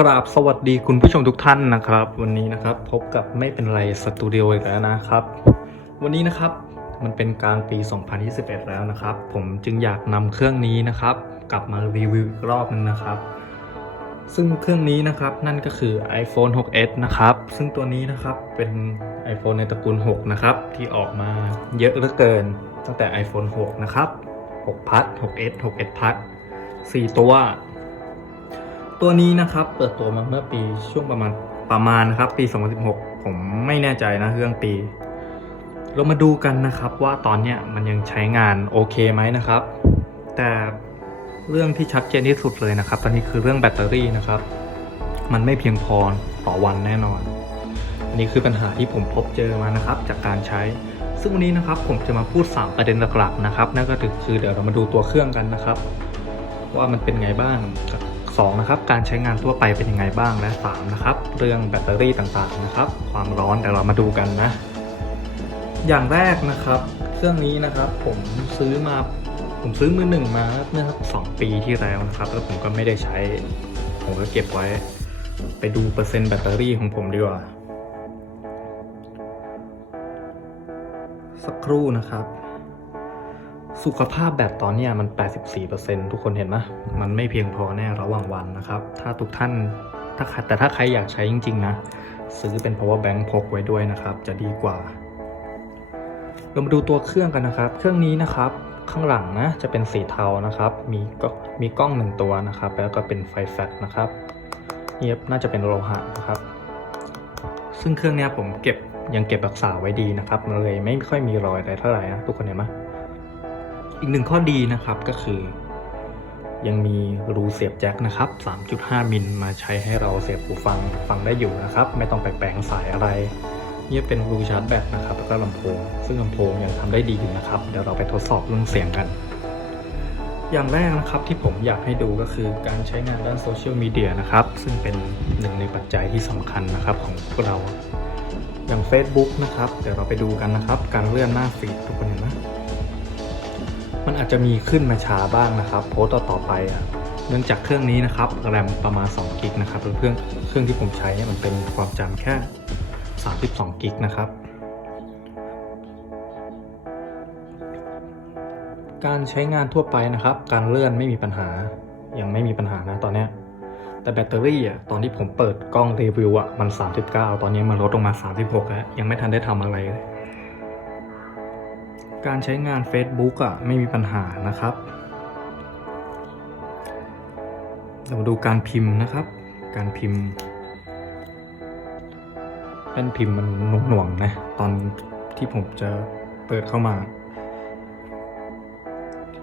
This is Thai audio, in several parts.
กราบสวัสดีคุณผู้ชมทุกท่านนะครับ วันนี้นะครับพบกับไม่เป็นไรสตูดิโออีกแล้วนะครับ วันนี้นะครับมันเป็นกลางปี 2021 แล้วนะครับ ผมจึงอยากนำเครื่องนี้นะครับ กลับมารีวิวอีกรอบนึงนะครับ ซึ่งเครื่องนี้นะครับนั่นก็คือ iPhone 6s นะครับ ซึ่งตัวนี้นะครับเป็น iPhone ในตระกูล 6 นะครับ ที่ออกมาเยอะเหลือเกิน ตั้งแต่ iPhone 6 นะครับ6 Plus 6s 6s Plus 4ตัว ตัวนี้นะครับเปิดตัวมาเมื่อปีช่วงประมาณประมาณนะครับปี 2016 ผมไม่แน่ใจนะเรื่องปี เรามาดูกันนะครับว่าตอนเนี้ยมันยังใช้งานโอเคไหมนะครับ แต่เรื่องที่ชัดเจนที่สุดเลยนะครับ ตอนนี้คือเรื่องแบตเตอรี่นะครับ มันไม่เพียงพอต่อวันแน่นอนอันนี้คือปัญหาที่ผมพบเจอมานะครับ จากการใช้ ซึ่งวันนี้นะครับผมจะมาพูด 3 ประเด็นหลักๆนะครับนั่นก็คือเดี๋ยวเรามาดูตัวเครื่องกันนะครับ ว่ามันเป็นไงบ้าง สองนะครับการใช้งานทั่วไปเป็นยังไงบ้างและสามนะครับเรื่องแบตเตอรี่ต่างๆนะครับ ความร้อนเดี๋ยวเรามาดูกันนะ อย่างแรกนะครับ เครื่องนี้นะครับผมซื้อมาผมซื้อมือหนึ่งมาเมื่อสักสองปีที่แล้วนะครับ แล้วผมก็ไม่ได้ใช้ ผมก็เก็บไว้ ไปดูเปอร์เซ็นต์แบตเตอรี่ของผมดีกว่า สักครู่นะครับ สุขภาพแบตตอนนี้มัน 84%ทุกคนเห็นไหมมันไม่เพียงพอแน่ระหว่างวันนะครับ ถ้าทุกท่านถ้าแต่ถ้าใครอยากใช้จริง ๆ นะ ซื้อเป็น power bank พกไว้ด้วยนะครับ จะดีกว่า เรามาดูตัวเครื่องกันนะครับ เครื่องนี้นะครับข้างหลังนะจะเป็นสีเทานะครับ มีก็มีกล้องหนึ่งตัวนะครับ แล้วก็เป็นไฟแฟลชนะครับนี่น่าจะเป็นโลหะนะครับ ซึ่งเครื่องนี้ผมเก็บยังเก็บรักษาไว้ดีนะครับมันเลยไม่ค่อยมีรอยอะไรเท่าไหร่นะทุกคนเห็นไหม อีกหนึ่งข้อดีนะครับก็คือ ยังมีรูเสียบแจ็คนะครับ 3.5 มิลมาใช้ให้เราเสียบหูฟังฟังได้อยู่นะครับ ไม่ต้องไปแปลงสายอะไรนี่เป็นรูชาร์จแบตนะครับแล้วก็ลำโพง ซึ่งลำโพงยังทำได้ดีอยู่นะครับ เดี๋ยวเราไปทดสอบเรื่องเสียงกัน อย่างแรกนะครับที่ผมอยากให้ดูก็คือการใช้งานด้านโซเชียลมีเดียนะครับ ซึ่งเป็นหนึ่งในปัจจัยที่สำคัญนะครับของพวกเรา อย่าง Facebook นะครับ เดี๋ยวเราไปดูกันนะครับ การเลื่อนหน้าฟีดทุกคนเห็นไหม มันอาจจะมีขึ้นมาช้าบ้างนะครับโพสต์ต่อไปอะเนื่องจากเครื่องนี้นะครับแรมประมาณ2กิกนะครับแล้วเครื่องเครื่องที่ผมใช้เนี่ยมันเป็นความจำแค่ 32กิกนะครับการใช้งานทั่วไปนะครับ การเลื่อนไม่มีปัญหา ยังไม่มีปัญหานะตอนเนี้ยแต่แบตเตอรี่อะตอนที่ผมเปิดกล้องรีวิวอะมัน 39 ตอนนี้มันลดลงมา 36 แล้ว ยังไม่ทันได้ทำอะไรเลย การใช้งาน Facebook อะไม่มีปัญหานะครับเรามาดูการพิมพ์นะครับ การพิมพ์แป้นพิมพ์มันหนุนหน่วงนะ ตอนที่ผมจะเปิดเข้ามา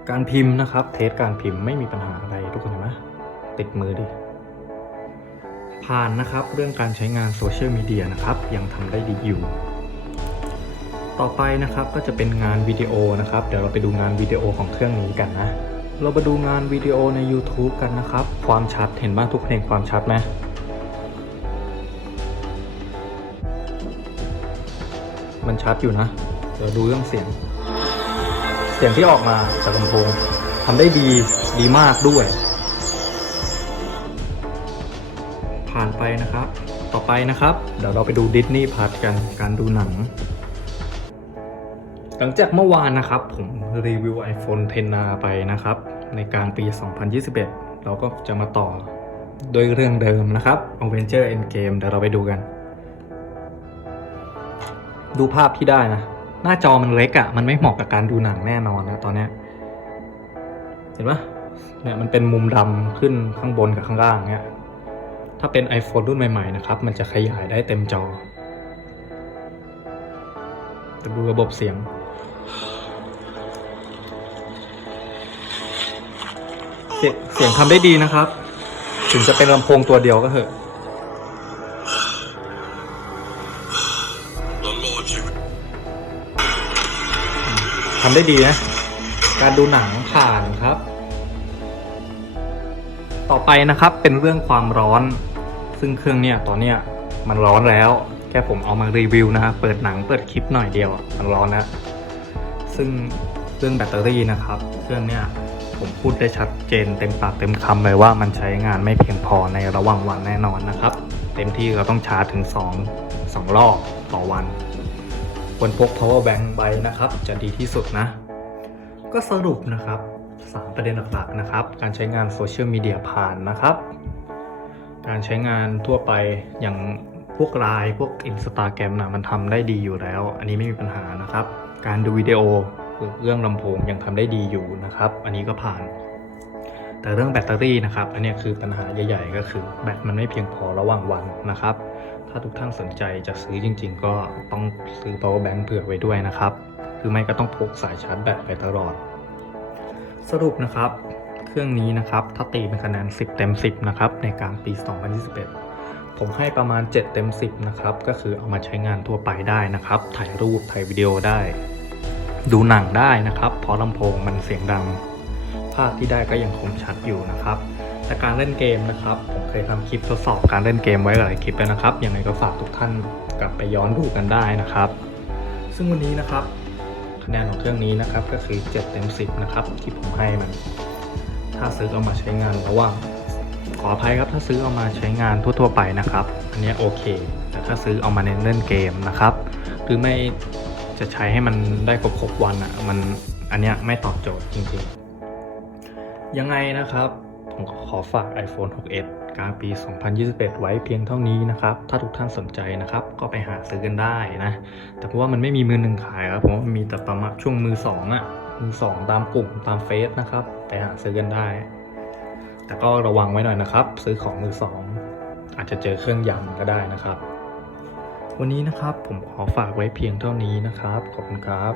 การพิมพ์นะครับ เทสการพิมพ์ไม่มีปัญหาอะไรทุกคนเห็นไหมติดมือดิ ผ่านนะครับเรื่องการใช้งานโซเชียลมีเดียนะครับ ยังทำได้ดีอยู่ ต่อไปนะครับก็จะเป็นงานวิดีโอนะครับ เดี๋ยวเราไปดูงานวิดีโอของเครื่องนี้กันนะ เราไปดูงานวิดีโอใน YouTube กันนะครับ ความชัดเห็นบ้างทุกเพลงความชัดไหมมันชัดอยู่นะ เดี๋ยวดูเรื่องเสียง เสียงที่ออกมาจากลำโพงทำได้ดีดีมากด้วย ผ่านไปนะครับ ต่อไปนะครับ เดี๋ยวเราไปดูดิสนีย์พัทกันการดูหนัง หลังจากเมื่อวานนะครับ ผมรีวิว iPhone 10R ไปนะครับ ในกลางปี 2021 เราก็จะมาต่อโดยเรื่องเดิมนะครับ Avenger Endgame เดี๋ยวเราไปดูกัน ดูภาพที่ได้นะ หน้าจอมันเล็กอะ่ะ มันไม่เหมาะกับการดูหนังแน่นอนนะตอนเนี้ยเห็นปะเนี่ยมันเป็นมุมดำขึ้นข้างบนกับข้างล่างเนี่ยถ้าเป็น iPhone รุ่นใหม่ๆนะครับ มันจะขยายได้เต็มจอแต่ดูระบบเสียง เสียงเสียงทำได้ดีนะครับ ถึงจะเป็นลำโพงตัวเดียวก็เถอะทำได้ดีนะ การดูหนังผ่านครับ ต่อไปนะครับเป็นเรื่องความร้อน ซึ่งเครื่องเนี่ยตอนเนี้ยมันร้อนแล้ว แค่ผมเอามารีวิวนะครับเปิดหนังเปิดคลิปหน่อยเดียว มันร้อนแล้ว ซึ่งเรื่องแบตเตอรี่นะครับ เครื่องเนี่ย ผมพูดได้ชัดเจนเต็มปากเต็มคำเลยว่ามันใช้งานไม่เพียงพอในระหว่างวันแน่นอนนะครับ เต็มที่เราต้องชาร์จถึง 2 2 รอบต่อวันควรพก power bank ไปนะครับ จะดีที่สุดนะ ก็สรุปนะครับ 3 ประเด็นหลักๆนะครับ การใช้งานโซเชียลมีเดียผ่านนะครับ การใช้งานทั่วไปอย่างพวกไลน์พวกอินสตาแกรมนะมันทำได้ดีอยู่แล้ว อันนี้ไม่มีปัญหานะครับ การดูวิดีโอ เรื่องลำโพงยังทำได้ดีอยู่นะครับ อันนี้ก็ผ่าน แต่เรื่องแบตเตอรี่นะครับ อันนี้คือปัญหาใหญ่ๆ ก็คือแบตมันไม่เพียงพอระหว่างวันนะครับ ถ้าทุกท่านสนใจจะซื้อจริง ๆ ก็ต้องซื้อ power bank เผื่อไว้ด้วยนะครับ คือไม่ก็ต้องพกสายชาร์จแบตไปตลอด สรุปนะครับ เครื่องนี้นะครับถ้าตีเป็นคะแนน 10 เต็ม 10 นะครับในกลางปี 2021ผมให้ประมาณ 7 เต็ม 10 นะครับ ก็คือเอามาใช้งานทั่วไปได้นะครับ ถ่ายรูป ถ่ายวิดีโอได้ ดูหนังได้นะครับเพราะลำโพงมันเสียงดัง ภาพที่ได้ก็ยังคมชัดอยู่นะครับแต่การเล่นเกมนะครับ ผมเคยทำคลิปทดสอบการเล่นเกมไว้หลายคลิปแล้วนะครับยังไงก็ฝากทุกท่านกลับไปย้อนดูกันได้นะครับ ซึ่งวันนี้นะครับคะแนนของเครื่องนี้นะครับก็คือ 7 เต็ม 10 นะครับ ที่ผมให้มัน ถ้าซื้อเอามาใช้งานระหว่างขออภัยครับถ้าซื้อเอามาใช้งานทั่ว ๆ ไปนะครับ อันนี้โอเค แต่ถ้าซื้อเอามาเน้นเล่นเกมนะครับ หรือไม่ จะใช้ให้มันได้ครบๆวันอะมันอันเนี้ยไม่ตอบโจทย์จริงๆ ยังไงนะครับ ผมขอฝาก iPhone 6s กลางปี 2021 ไว้เพียงเท่านี้นะครับ ถ้าทุกท่านสนใจนะครับ ก็ไปหาซื้อกันได้นะ แต่เพราะว่ามันไม่มีมือหนึ่งขายครับผมมันมีแต่ประมาณช่วงมือสองอะมือสองตามกลุ่มตามเฟซนะครับ ไปหาซื้อกันได้ แต่ก็ระวังไว้หน่อยนะครับ ซื้อของมือสองอาจจะเจอเครื่องยำก็ได้นะครับ วันนี้นะครับผมขอฝากไว้เพียงเท่านี้นะครับ ขอบคุณครับ